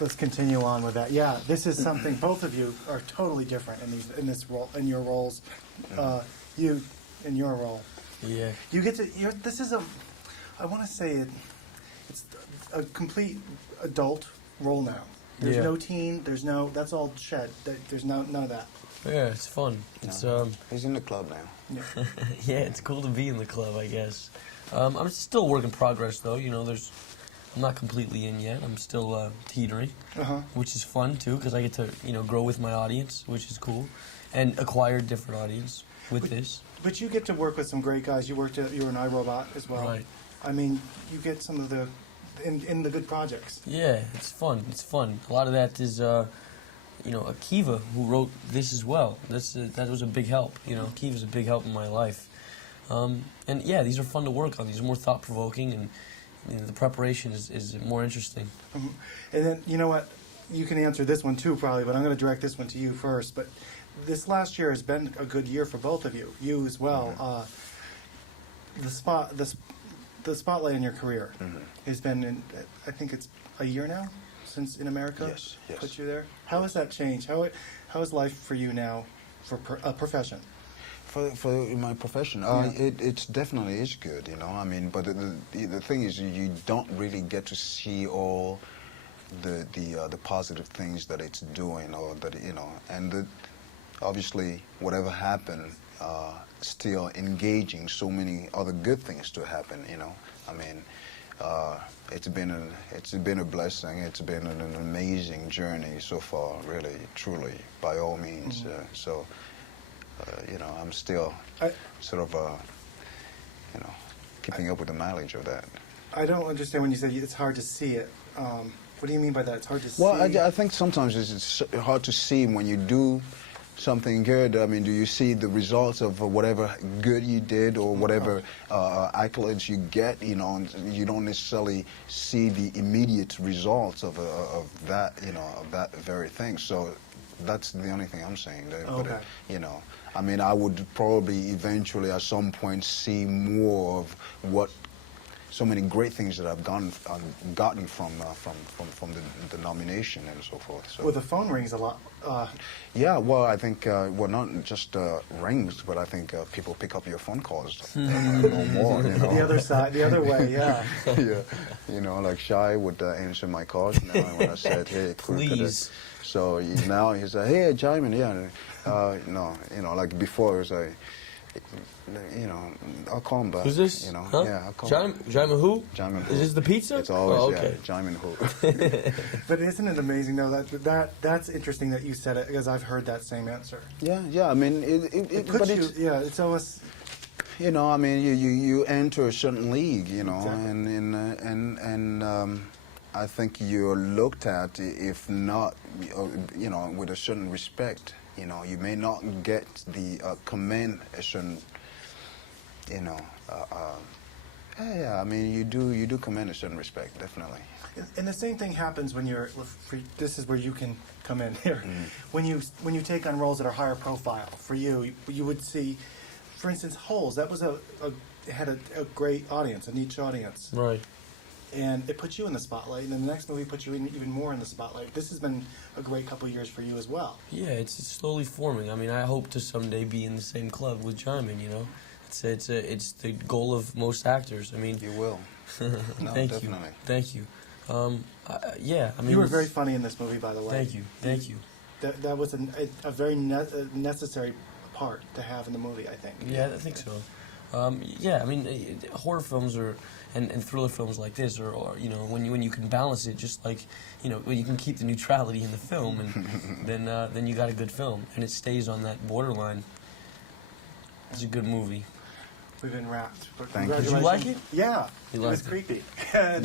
let's continue on with that. Yeah, this is something both of you are totally different in this role, in your roles. You in your role. Yeah. You get to. This is a. I want to say it's a complete adult role now. There's no teen. There's no. That's all shed. There's none of that. Yeah, it's fun. It's He's in the club now. Yeah. yeah, it's cool to be in the club, I guess. I'm still a work in progress, though. You know, I'm not completely in yet. I'm still teetering, which is fun too, because I get to grow with my audience, which is cool, and acquire a different audience with this. But you get to work with some great guys. You were in iRobot as well. Right. I mean, you get some of the in the good projects. Yeah, it's fun. It's fun. A lot of that is, Akiva, who wrote this as well. That was a big help. Akiva's a big help in my life. And yeah, these are fun to work on. These are more thought-provoking, and the preparation is more interesting. And then, you know what? You can answer this one too, probably, but I'm going to direct this one to you first. But this last year has been a good year for both of you. You as well. The spotlight in your career has been, I think it's a year now since in America. Yes. Put you there. How has that changed? How is life for you now, for a profession? For my profession, it definitely is good, I mean, but the thing is, you don't really get to see all the positive things that it's doing, or that and obviously whatever happened, still engaging so many other good things to happen. I mean, it's been a blessing. It's been an amazing journey so far, really, truly, by all means. I'm still sort of, keeping up with the mileage of that. I don't understand when you say it's hard to see it. What do you mean by that? It's hard to see? Well, I think sometimes it's hard to see when you do something good. I mean, do you see the results of whatever good you did or whatever accolades you get? You don't necessarily see the immediate results of that, of that very thing. So that's the only thing I'm saying. Okay. But, I mean, I would probably eventually at some point see more of what so many great things that I've gotten from the nomination and so forth. So. Well, the phone rings a lot. Yeah, well, I think, not just rings, but I think people pick up your phone calls no more, The other side, the other way, yeah. Yeah, like Shia would answer my calls now when I said, hey, please. So now he said, hey, Djimon, yeah. No, like before it was like, I'll call him back. Who's this? Huh? Yeah, I'll call him. Djimon who? Djimon who. Is this the pizza? It's always, okay. Djimon who. But isn't it amazing, though, that's interesting that you said it, because I've heard that same answer. Yeah, I mean, it puts you, it's almost... I mean, you enter a certain league, Exactly. and I think you're looked at, if not, with a certain respect. You may not get the commendation. I mean, you do command a certain respect, definitely. And the same thing happens when you're. This is where you can come in here. When you take on roles that are higher profile, for you would see, for instance, Holes. That was had a great audience, a niche audience. Right. And it puts you in the spotlight, and then the next movie puts you even more in the spotlight. This has been a great couple years for you as well. Yeah, it's slowly forming. I mean, I hope to someday be in the same club with Djimon, It's the goal of most actors. I mean, You will. No, thank definitely. you. Thank you. Yeah, I mean, You were very funny in this movie, by the way. Thank you. That was a very necessary part to have in the movie, I think. Yeah, I think so. Yeah, I mean, horror films and thriller films like this, or when you can balance it, just like when you can keep the neutrality in the film, and then you got a good film, and it stays on that borderline. It's a good movie. We've been wrapped. But Thank you. congratulations. Did you like it? Yeah, You it was liked it? creepy. Yeah.